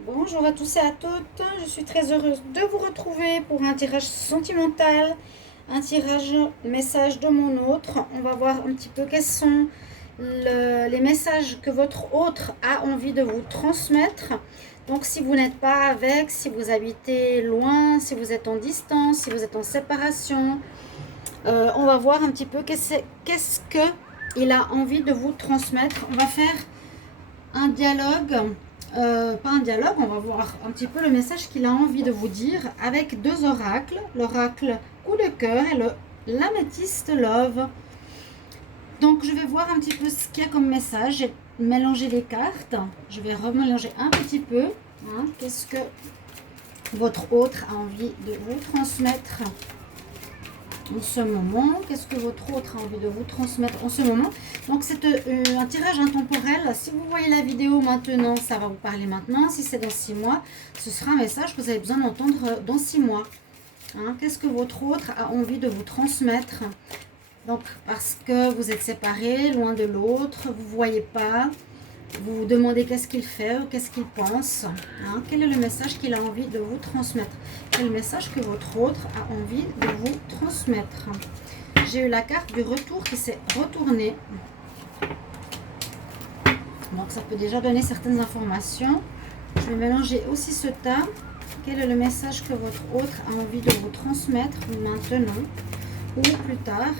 Bonjour à tous et à toutes, je suis très heureuse de vous retrouver pour un tirage sentimental, un tirage message de mon autre. On va voir un petit peu quels sont les messages que votre autre a envie de vous transmettre. Donc si vous n'êtes pas avec, si vous habitez loin, si vous êtes en distance, si vous êtes en séparation, on va voir un petit peu qu'est-ce que il a envie de vous transmettre. On va faire un dialogue, pas un dialogue, on va voir un petit peu le message qu'il a envie de vous dire avec deux oracles, l'oracle coup de cœur et l'améthyste love. Donc je vais voir un petit peu ce qu'il y a comme message, j'ai mélangé les cartes, je vais remélanger un petit peu, hein. Qu'est-ce que votre autre a envie de vous transmettre en ce moment? Qu'est-ce que votre autre a envie de vous transmettre en ce moment? Donc c'est un tirage intemporel. Si vous voyez la vidéo maintenant, ça va vous parler maintenant. Si c'est dans 6 mois, ce sera un message que vous avez besoin d'entendre dans 6 mois. Hein, qu'est-ce que votre autre a envie de vous transmettre? Donc parce que vous êtes séparés, loin de l'autre, vous ne voyez pas, vous vous demandez qu'est-ce qu'il fait ou qu'est-ce qu'il pense. Hein, quel est le message qu'il a envie de vous transmettre? Quel message que votre autre a envie de vous transmettre? J'ai eu la carte du retour qui s'est retournée. Donc ça peut déjà donner certaines informations. Je vais mélanger aussi ce tas. Quel est le message que votre autre a envie de vous transmettre maintenant ou plus tard?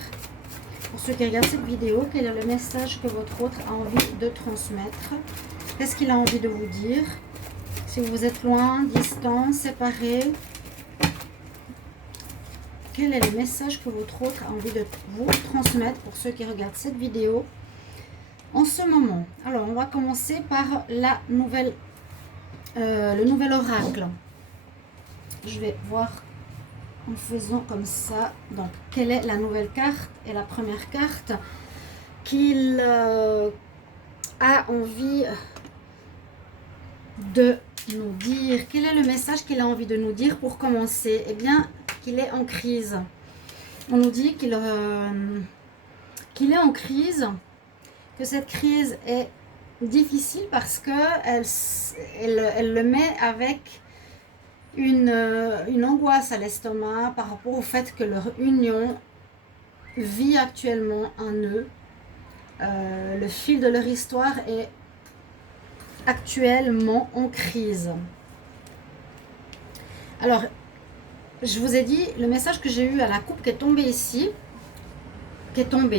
Pour ceux qui regardent cette vidéo, quel est le message que votre autre a envie de transmettre? Qu'est-ce qu'il a envie de vous dire? Si vous êtes loin, distant, séparé, quel est le message que votre autre a envie de vous transmettre pour ceux qui regardent cette vidéo en ce moment? Alors, on va commencer par le nouvel oracle. Je vais voir en faisant comme ça. Donc, quelle est la nouvelle carte? Et la première carte qu'il a envie de nous dire. Quel est le message qu'il a envie de nous dire pour commencer? Eh bien, qu'il est en crise. On nous dit qu'il est en crise, que cette crise est difficile parce que elle le met avec une angoisse à l'estomac par rapport au fait que leur union vit actuellement un nœud. Le fil de leur histoire est actuellement en crise. Alors, je vous ai dit, le message que j'ai eu à la coupe qui est tombé ici,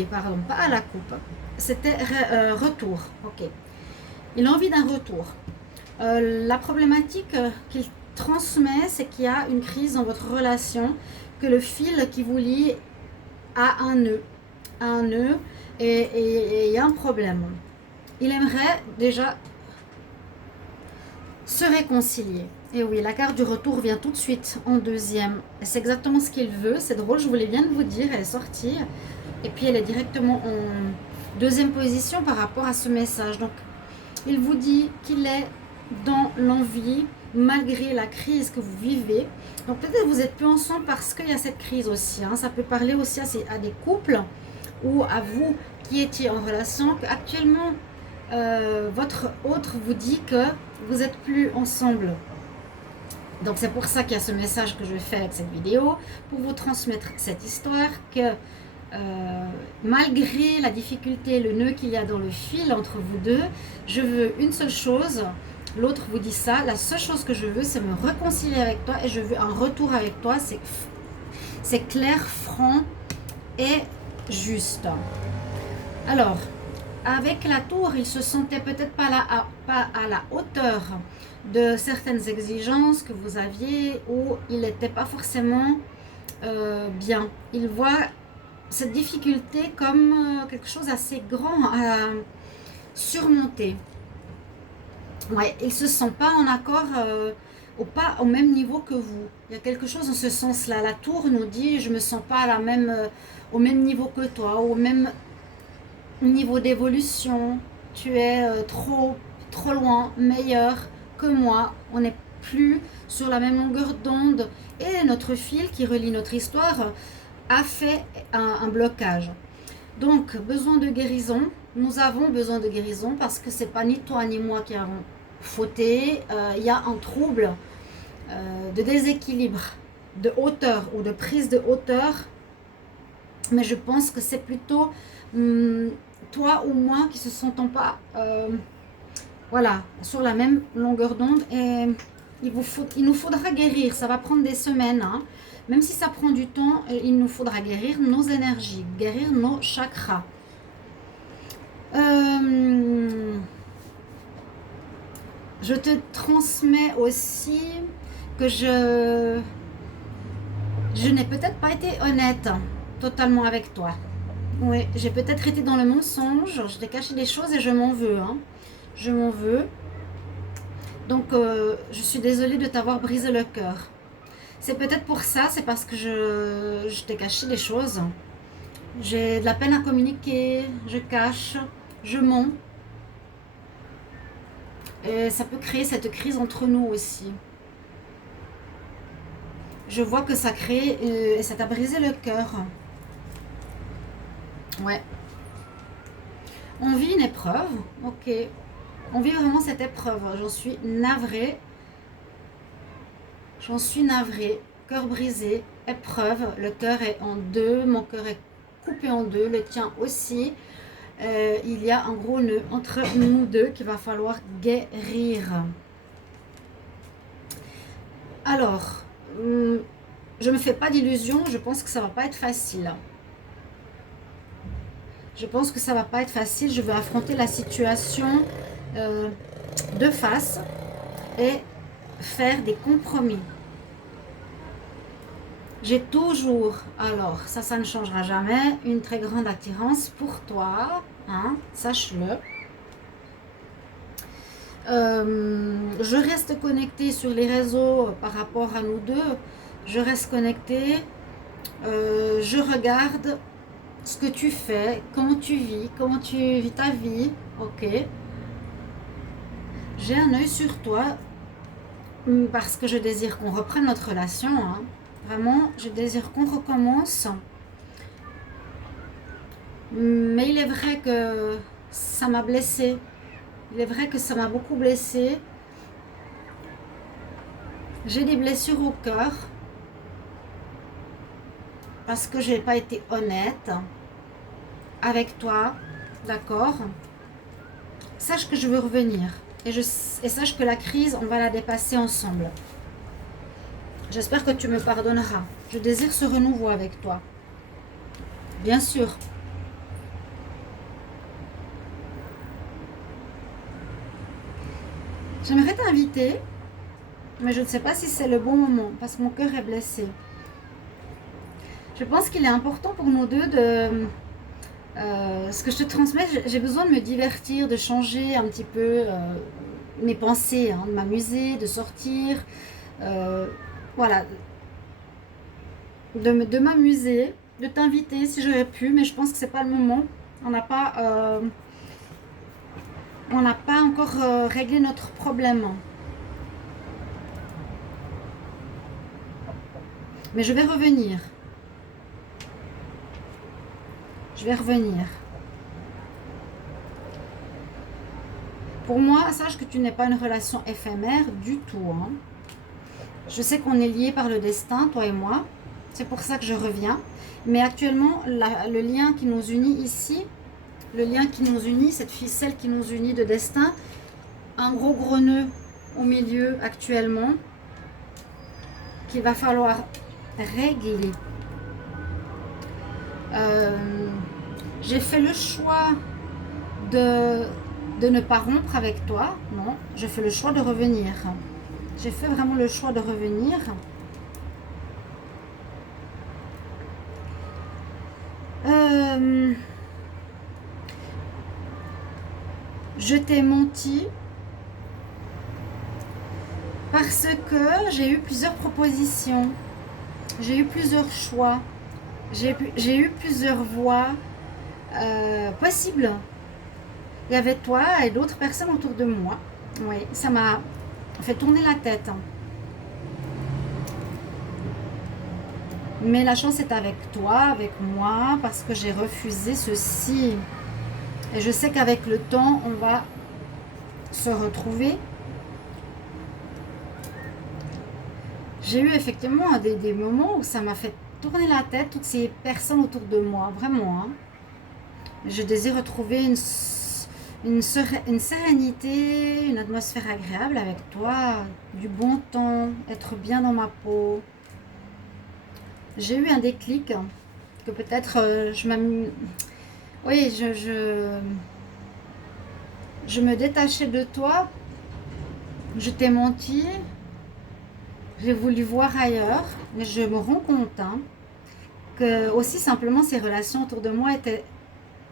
pardon, pas à la coupe, c'était retour. Ok. Il a envie d'un retour. La problématique qu'il transmet, c'est qu'il y a une crise dans votre relation, que le fil qui vous lie a un nœud, et il y a un problème. Il aimerait déjà se réconcilier. Et oui, la carte du retour vient tout de suite en deuxième. C'est exactement ce qu'il veut. C'est drôle, je voulais bien vous dire, elle est sortie. Et puis elle est directement en deuxième position par rapport à ce message. Donc, il vous dit qu'il est dans l'envie, malgré la crise que vous vivez. Donc peut-être vous n'êtes plus ensemble parce qu'il y a cette crise aussi. Hein. Ça peut parler aussi à des couples ou à vous qui étiez en relation. Actuellement, votre autre vous dit que vous n'êtes plus ensemble. Donc c'est pour ça qu'il y a ce message que je fais avec cette vidéo, pour vous transmettre cette histoire que malgré la difficulté, le nœud qu'il y a dans le fil entre vous deux, je veux une seule chose. L'autre vous dit ça, la seule chose que je veux, c'est me réconcilier avec toi et je veux un retour avec toi. C'est clair, franc et juste. Alors, avec la tour, il se sentait peut-être pas à la hauteur de certaines exigences que vous aviez, ou il n'était pas forcément bien. Il voit cette difficulté comme quelque chose assez grand à surmonter. Ouais, il ne se sent pas en accord, pas au même niveau que vous. Il y a quelque chose en ce sens-là. La tour nous dit, je ne me sens pas au même niveau que toi, au même niveau d'évolution. Tu es trop loin, meilleur que moi. On n'est plus sur la même longueur d'onde. Et notre fil qui relie notre histoire a fait un blocage. Donc, besoin de guérison. Nous avons besoin de guérison parce que c'est pas ni toi ni moi qui avons fauté, il y a un trouble de déséquilibre, de hauteur ou de prise de hauteur. Mais je pense que c'est plutôt toi ou moi qui se sentons pas voilà, sur la même longueur d'onde. Et il nous faudra guérir, ça va prendre des semaines. Hein. Même si ça prend du temps, il nous faudra guérir nos énergies, guérir nos chakras. Je te transmets aussi que je n'ai peut-être pas été honnête totalement avec toi. Oui, j'ai peut-être été dans le mensonge, je t'ai caché des choses et je m'en veux. Hein. Je m'en veux. Donc, je suis désolée de t'avoir brisé le cœur. C'est peut-être pour ça, c'est parce que je t'ai caché des choses. J'ai de la peine à communiquer, je cache, je mens. Et ça peut créer cette crise entre nous aussi. Je vois que ça crée et ça t'a brisé le cœur. Ouais. On vit une épreuve, ok. On vit vraiment cette épreuve. J'en suis navrée. J'en suis navrée. Cœur brisé, épreuve. Le cœur est en deux. Mon cœur est coupé en deux. Le tien aussi. Il y a un gros nœud entre nous deux qu'il va falloir guérir. Alors, je me fais pas d'illusions. Je pense que ça va pas être facile. Je pense que ça va pas être facile. Je vais affronter la situation de face et faire des compromis. J'ai toujours, alors ça ne changera jamais, une très grande attirance pour toi, hein, sache-le. Je reste connectée sur les réseaux par rapport à nous deux. Je reste connectée. Je regarde ce que tu fais, comment tu vis ta vie, ok. J'ai un œil sur toi parce que je désire qu'on reprenne notre relation. Hein. Vraiment, je désire qu'on recommence. Mais il est vrai que ça m'a blessée. Il est vrai que ça m'a beaucoup blessée. J'ai des blessures au cœur parce que je n'ai pas été honnête avec toi, d'accord? Sache que je veux revenir et sache que la crise, on va la dépasser ensemble. J'espère que tu me pardonneras. Je désire ce renouveau avec toi. Bien sûr. J'aimerais t'inviter, mais je ne sais pas si c'est le bon moment parce que mon cœur est blessé. Je pense qu'il est important pour nous deux de... ce que je te transmets, j'ai besoin de me divertir, de changer un petit peu mes pensées, hein, de m'amuser, de sortir, voilà, de m'amuser, de t'inviter si j'aurais pu, mais je pense que c'est pas le moment. On n'a pas encore réglé notre problème. Mais je vais revenir. Je vais revenir. Pour moi, sache que tu n'es pas une relation éphémère du tout. Hein. Je sais qu'on est liés par le destin, toi et moi. C'est pour ça que je reviens. Mais actuellement, le lien qui nous unit ici, le lien qui nous unit, cette ficelle qui nous unit de destin, un gros nœud au milieu actuellement, qu'il va falloir régler. J'ai fait le choix de ne pas rompre avec toi. Non, j'ai fait le choix de revenir. J'ai fait vraiment le choix de revenir. Je t'ai menti parce que j'ai eu plusieurs propositions. J'ai eu plusieurs choix. J'ai eu plusieurs voies possibles. Il y avait toi et d'autres personnes autour de moi. Oui, ça m'a fait tourner la tête. Mais la chance est avec toi, avec moi, parce que j'ai refusé ceci. Et je sais qu'avec le temps, on va se retrouver. J'ai eu effectivement des moments où ça m'a fait tourner la tête, toutes ces personnes autour de moi, vraiment. Hein. Je désire retrouver une sérénité, une atmosphère agréable avec toi, du bon temps, être bien dans ma peau. J'ai eu un déclic que peut-être je m'am... Oui, je me détachais de toi, je t'ai menti, j'ai voulu voir ailleurs, mais je me rends compte que aussi simplement ces relations autour de moi étaient,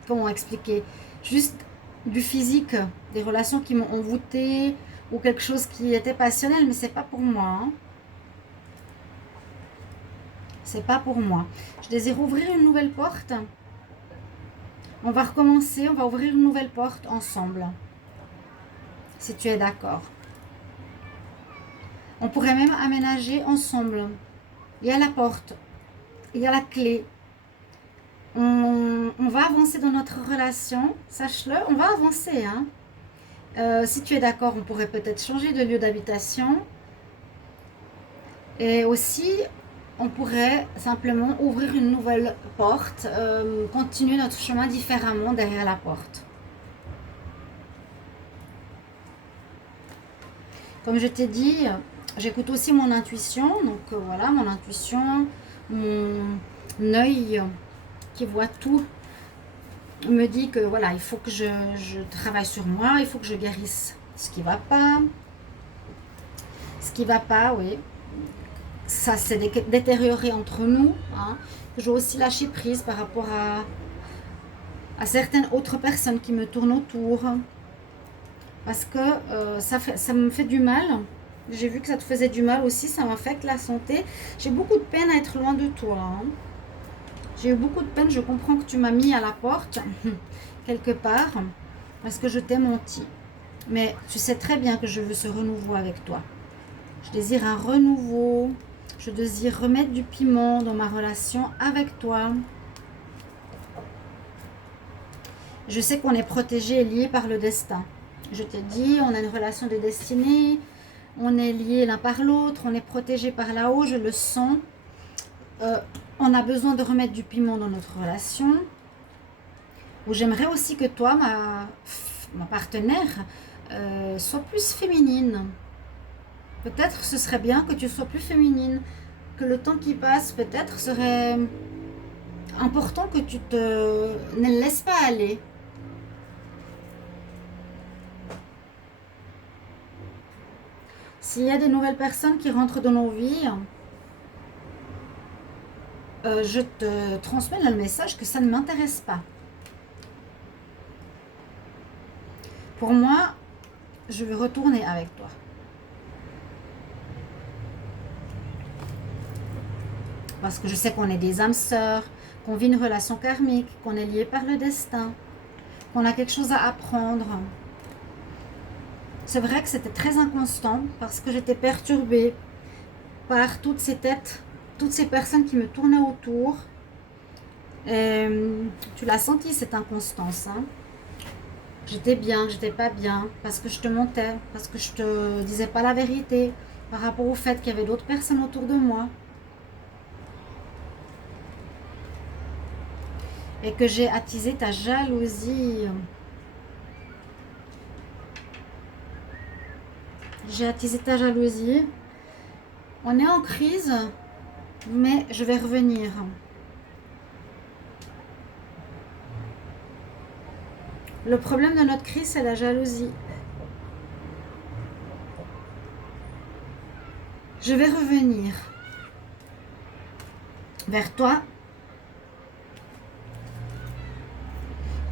comment expliquer, juste du physique, des relations qui m'ont envoûtée ou quelque chose qui était passionnel, mais c'est pas pour moi. Hein. C'est pas pour moi. Je désire ouvrir une nouvelle porte. On va recommencer, on va ouvrir une nouvelle porte ensemble. Si tu es d'accord. On pourrait même aménager ensemble. Il y a la porte, il y a la clé. On va avancer dans notre relation, sache-le, on va avancer. Hein. Si tu es d'accord, on pourrait peut-être changer de lieu d'habitation. Et aussi, on pourrait simplement ouvrir une nouvelle porte, continuer notre chemin différemment derrière la porte. Comme je t'ai dit, j'écoute aussi mon intuition. Donc voilà, mon intuition, mon œil qui voit tout me dit que voilà, il faut que je travaille sur moi, il faut que je guérisse ce qui va pas. Ce qui va pas, oui. Ça s'est détérioré entre nous. Hein. Je dois aussi lâcher prise par rapport à certaines autres personnes qui me tournent autour. Parce que ça me fait du mal. J'ai vu que ça te faisait du mal aussi. Ça m'affecte la santé. J'ai beaucoup de peine à être loin de toi. Hein. J'ai eu beaucoup de peine. Je comprends que tu m'as mis à la porte, quelque part, parce que je t'ai menti. Mais tu sais très bien que je veux ce renouveau avec toi. Je désire un renouveau. Je désire remettre du piment dans ma relation avec toi. Je sais qu'on est protégé et lié par le destin. Je te dis, on a une relation de destinée. On est liés l'un par l'autre. On est protégé par là-haut. Je le sens. On a besoin de remettre du piment dans notre relation. J'aimerais aussi que toi, ma partenaire, soit plus féminine. Peut-être ce serait bien que tu sois plus féminine, que le temps qui passe peut-être serait important que tu ne laisses pas aller. S'il y a des nouvelles personnes qui rentrent dans nos vies, je te transmets le message que ça ne m'intéresse pas. Pour moi, je veux retourner avec toi. Parce que je sais qu'on est des âmes sœurs, qu'on vit une relation karmique, qu'on est liés par le destin, qu'on a quelque chose à apprendre. C'est vrai que c'était très inconstant parce que j'étais perturbée par toutes ces têtes, toutes ces personnes qui me tournaient autour. Et tu l'as senti cette inconstance. Hein. J'étais bien, j'étais pas bien parce que je te mentais, parce que je te disais pas la vérité par rapport au fait qu'il y avait d'autres personnes autour de moi. Et que j'ai attisé ta jalousie. J'ai attisé ta jalousie. On est en crise, mais je vais revenir. Le problème de notre crise, c'est la jalousie. Je vais revenir vers toi.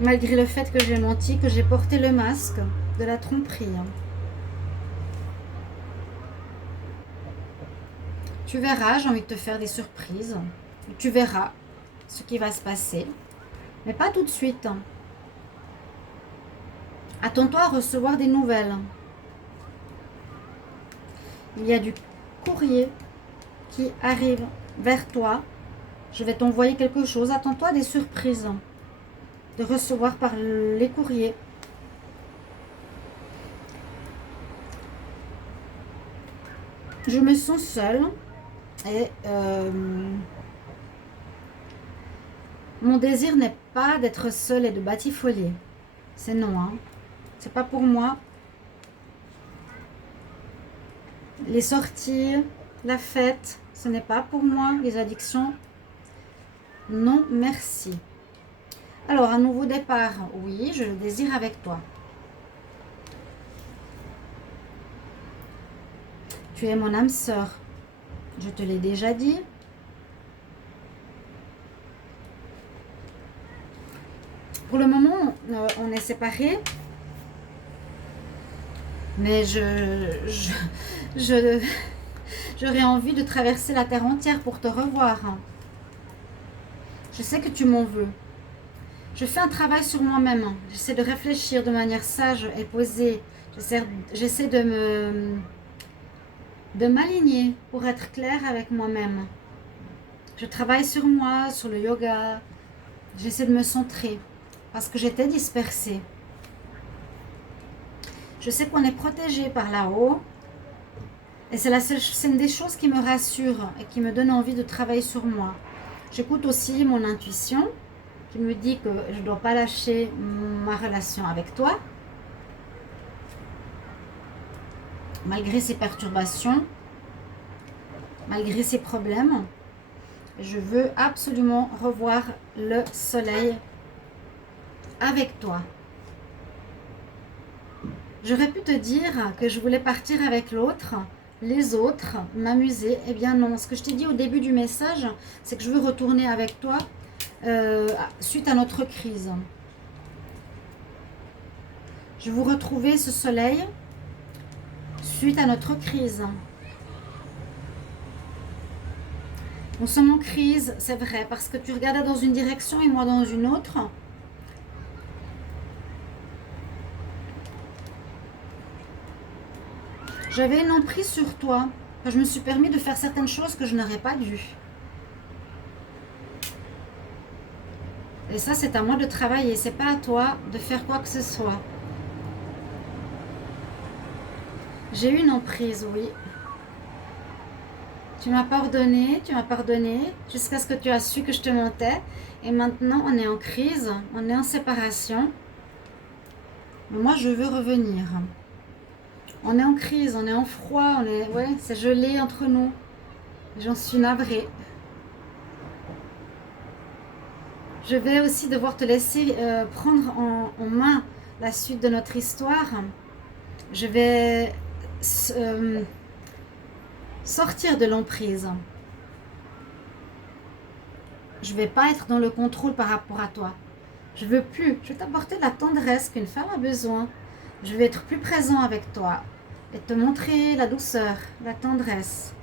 Malgré le fait que j'ai menti, que j'ai porté le masque de la tromperie. Tu verras, j'ai envie de te faire des surprises. Tu verras ce qui va se passer. Mais pas tout de suite. Attends-toi à recevoir des nouvelles. Il y a du courrier qui arrive vers toi. Je vais t'envoyer quelque chose. Attends-toi à des surprises. De recevoir par les courriers. Je me sens seule. Et mon désir n'est pas d'être seule et de batifoler. C'est non, hein. C'est pas pour moi. Les sorties, la fête, ce n'est pas pour moi. Les addictions, non merci. Alors, un nouveau départ, oui, je le désire avec toi. Tu es mon âme sœur. Je te l'ai déjà dit. Pour le moment, on est séparés. Mais j'aurais envie de traverser la terre entière pour te revoir. Je sais que tu m'en veux. Je fais un travail sur moi-même. J'essaie de réfléchir de manière sage et posée. J'essaie de m'aligner pour être claire avec moi-même. Je travaille sur moi, sur le yoga. J'essaie de me centrer parce que j'étais dispersée. Je sais qu'on est protégé par là-haut. Et c'est une des choses qui me rassure et qui me donne envie de travailler sur moi. J'écoute aussi mon intuition qui me dit que je ne dois pas lâcher ma relation avec toi. Malgré ces perturbations, malgré ces problèmes, je veux absolument revoir le soleil avec toi. J'aurais pu te dire que je voulais partir avec l'autre, les autres, m'amuser. Eh bien non, ce que je t'ai dit au début du message, c'est que je veux retourner avec toi suite à notre crise. Je veux retrouver ce soleil suite à notre crise. Nous sommes en crise, c'est vrai, parce que tu regardais dans une direction et moi dans une autre. J'avais une emprise sur toi. Je me suis permis de faire certaines choses que je n'aurais pas dû. Et ça, c'est à moi de travailler. C'est pas à toi de faire quoi que ce soit. J'ai eu une emprise, oui. Tu m'as pardonné jusqu'à ce que tu as su que je te mentais. Et maintenant, on est en crise, on est en séparation. Mais moi, je veux revenir. On est en crise, on est en froid, ouais, c'est gelé entre nous. J'en suis navrée. Je vais aussi devoir te laisser prendre en main la suite de notre histoire. Je vais sortir de l'emprise. Je ne vais pas être dans le contrôle par rapport à toi. Je veux plus. Je vais t'apporter la tendresse qu'une femme a besoin. Je vais être plus présent avec toi et te montrer la douceur, la tendresse.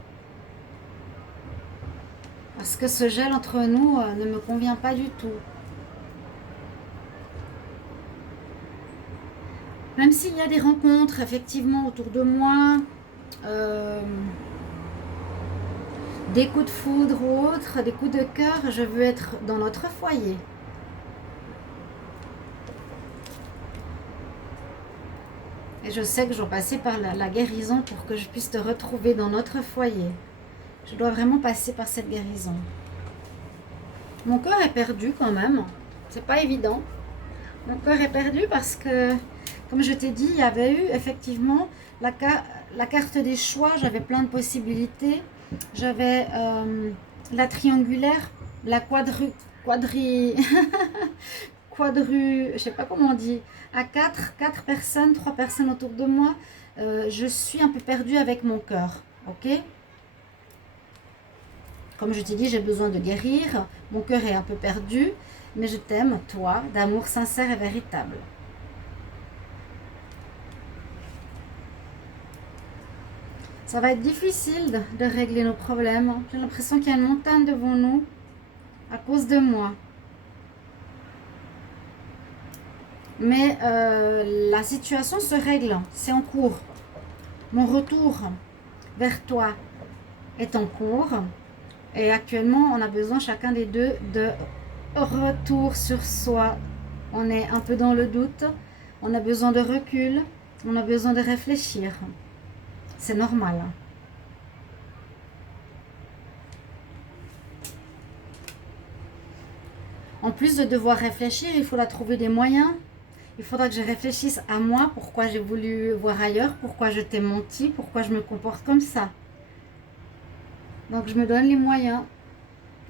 Parce que ce gel entre nous ne me convient pas du tout. Même s'il y a des rencontres effectivement autour de moi, des coups de foudre ou autres, des coups de cœur, je veux être dans notre foyer. Et je sais que je dois passer par la guérison pour que je puisse te retrouver dans notre foyer. Je dois vraiment passer par cette guérison. Mon cœur est perdu quand même. C'est pas évident. Mon cœur est perdu parce que, comme je t'ai dit, il y avait eu effectivement la carte des choix. J'avais plein de possibilités. J'avais la triangulaire, la je sais pas comment on dit, à 4 personnes, 3 personnes autour de moi. Je suis un peu perdue avec mon cœur, ok? Comme je t'ai dit, j'ai besoin de guérir. Mon cœur est un peu perdu, mais je t'aime, toi, d'amour sincère et véritable. Ça va être difficile de régler nos problèmes. J'ai l'impression qu'il y a une montagne devant nous à cause de moi. Mais la situation se règle, c'est en cours. Mon retour vers toi est en cours. Et actuellement, on a besoin chacun des deux de retour sur soi. On est un peu dans le doute, on a besoin de recul, on a besoin de réfléchir. C'est normal. En plus de devoir réfléchir, il faudra trouver des moyens. Il faudra que je réfléchisse à moi, pourquoi j'ai voulu voir ailleurs, pourquoi je t'ai menti, pourquoi je me comporte comme ça. Donc je me donne les moyens,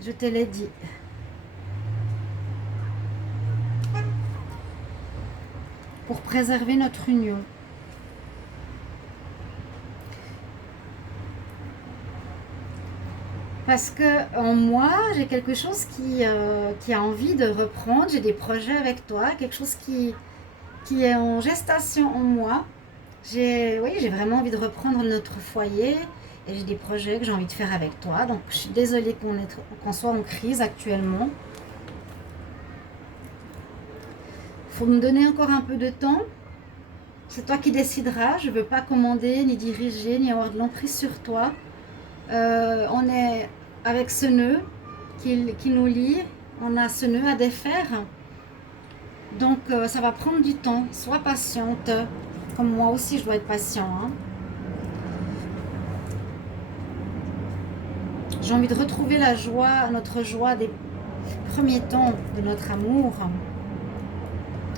je te l'ai dit. Pour préserver notre union. Parce que en moi, j'ai quelque chose qui a envie de reprendre. J'ai des projets avec toi, quelque chose qui est en gestation en moi. Oui, j'ai vraiment envie de reprendre notre foyer et j'ai des projets que j'ai envie de faire avec toi. Donc, je suis désolée qu'on soit en crise actuellement. Il faut me donner encore un peu de temps. C'est toi qui décideras. Je ne veux pas commander, ni diriger, ni avoir de l'emprise sur toi. On est avec ce nœud qui nous lie. On a ce nœud à défaire. Donc, ça va prendre du temps. Sois patiente. Comme moi aussi, je dois être patient. Hein. J'ai envie de retrouver la joie, notre joie des premiers temps de notre amour.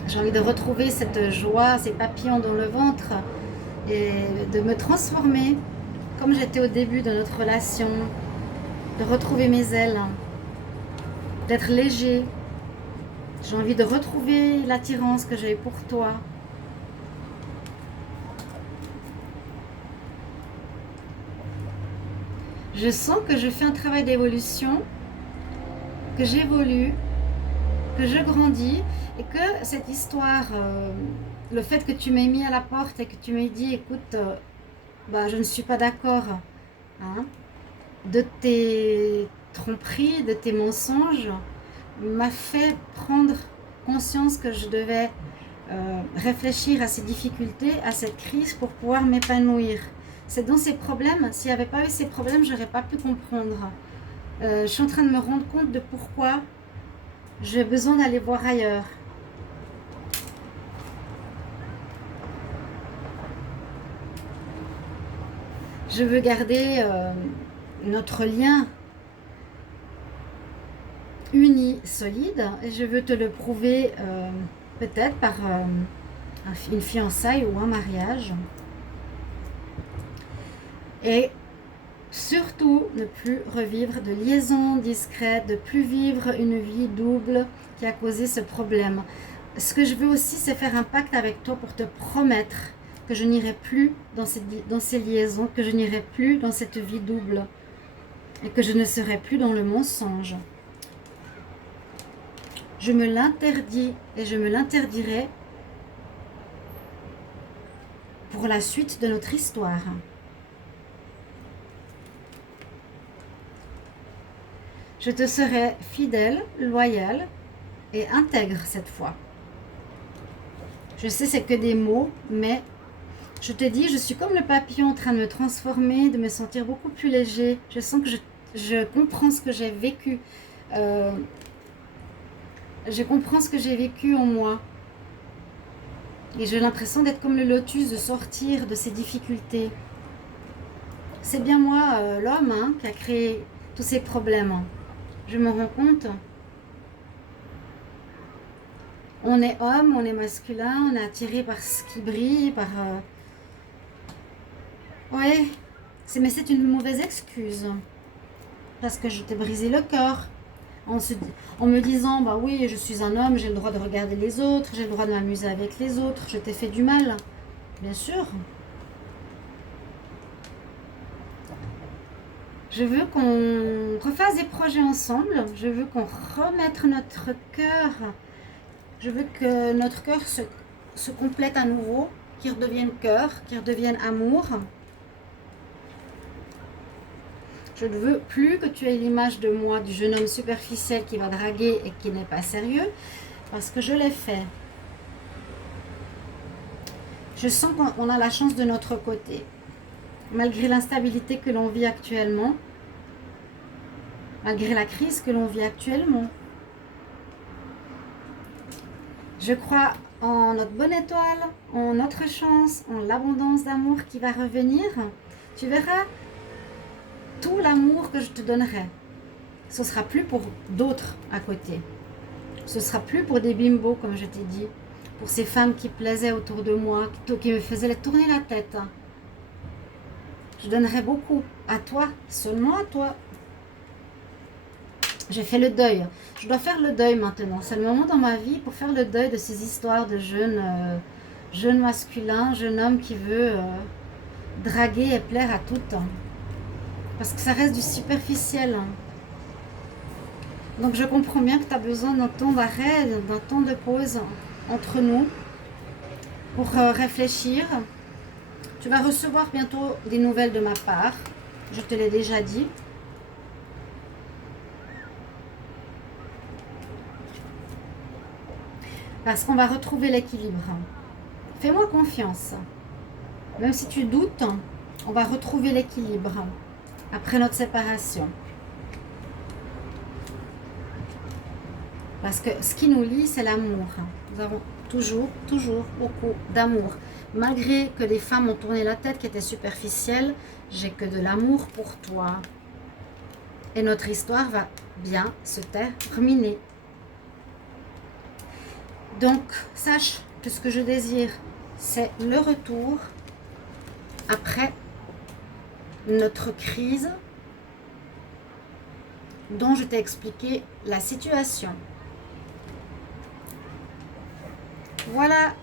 J'ai envie de retrouver cette joie, ces papillons dans le ventre et de me transformer comme j'étais au début de notre relation, de retrouver mes ailes, d'être léger. J'ai envie de retrouver l'attirance que j'ai pour toi. Je sens que je fais un travail d'évolution, que j'évolue, que je grandis et que cette histoire, le fait que tu m'aies mis à la porte et que tu m'aies dit, écoute, je ne suis pas d'accord hein, de tes tromperies, de tes mensonges, m'a fait prendre conscience que je devais réfléchir à ces difficultés, à cette crise pour pouvoir m'épanouir. C'est dans ces problèmes, s'il n'y avait pas eu ces problèmes, je n'aurais pas pu comprendre. Je suis en train de me rendre compte de pourquoi j'ai besoin d'aller voir ailleurs. Je veux garder notre lien uni, solide, et je veux te le prouver peut-être par une fiançaille ou un mariage. Et surtout, ne plus revivre de liaisons discrètes, de plus vivre une vie double qui a causé ce problème. Ce que je veux aussi, c'est faire un pacte avec toi pour te promettre que je n'irai plus dans ces liaisons, que je n'irai plus dans cette vie double et que je ne serai plus dans le mensonge. Je me l'interdis et je me l'interdirai pour la suite de notre histoire. Je te serai fidèle, loyale et intègre cette fois. Je sais, c'est que des mots, mais je te dis, je suis comme le papillon en train de me transformer, de me sentir beaucoup plus léger. Je sens que je comprends ce que j'ai vécu. Je comprends ce que j'ai vécu en moi. Et j'ai l'impression d'être comme le lotus, de sortir de ces difficultés. C'est bien moi, l'homme, hein, qui a créé tous ces problèmes. Je me rends compte. On est homme, on est masculin, on est attiré par ce qui brille, par... Ouais, mais c'est une mauvaise excuse. Parce que je t'ai brisé le cœur. En me disant, bah oui, je suis un homme, j'ai le droit de regarder les autres, j'ai le droit de m'amuser avec les autres, je t'ai fait du mal. Bien sûr. Je veux qu'on refasse des projets ensemble. Je veux qu'on remette notre cœur. Je veux que notre cœur se complète à nouveau, qu'il redevienne cœur, qu'il redevienne amour. Je ne veux plus que tu aies l'image de moi, du jeune homme superficiel qui va draguer et qui n'est pas sérieux, parce que je l'ai fait. Je sens qu'on a la chance de notre côté. Malgré l'instabilité que l'on vit actuellement, malgré la crise que l'on vit actuellement. Je crois en notre bonne étoile, en notre chance, en l'abondance d'amour qui va revenir. Tu verras tout l'amour que je te donnerai. Ce ne sera plus pour d'autres à côté. Ce sera plus pour des bimbos, comme je t'ai dit. Pour ces femmes qui plaisaient autour de moi, qui me faisaient tourner la tête. Je donnerai beaucoup à toi, seulement à toi. J'ai fait le deuil. Je dois faire le deuil maintenant. C'est le moment dans ma vie pour faire le deuil de ces histoires de jeunes masculins, jeune homme qui veut draguer et plaire à tout. Parce que ça reste du superficiel. Donc je comprends bien que tu as besoin d'un temps d'arrêt, d'un temps de pause entre nous pour réfléchir. Tu vas recevoir bientôt des nouvelles de ma part. Je te l'ai déjà dit. Parce qu'on va retrouver l'équilibre. Fais-moi confiance. Même si tu doutes, on va retrouver l'équilibre après notre séparation. Parce que ce qui nous lie, c'est l'amour. Nous avons toujours beaucoup d'amour. Malgré que les femmes ont tourné la tête qui était superficielle, j'ai que de l'amour pour toi. Et notre histoire va bien se terminer. Donc, sache que ce que je désire, c'est le retour après notre crise dont je t'ai expliqué la situation. Voilà,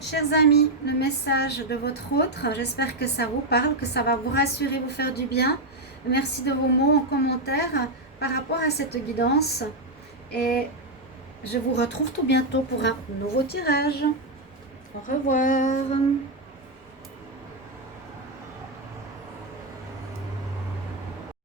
chers amis, le message de votre autre. J'espère que ça vous parle, que ça va vous rassurer, vous faire du bien. Merci de vos mots en commentaire par rapport à cette guidance. Et je vous retrouve tout bientôt pour un nouveau tirage. Au revoir.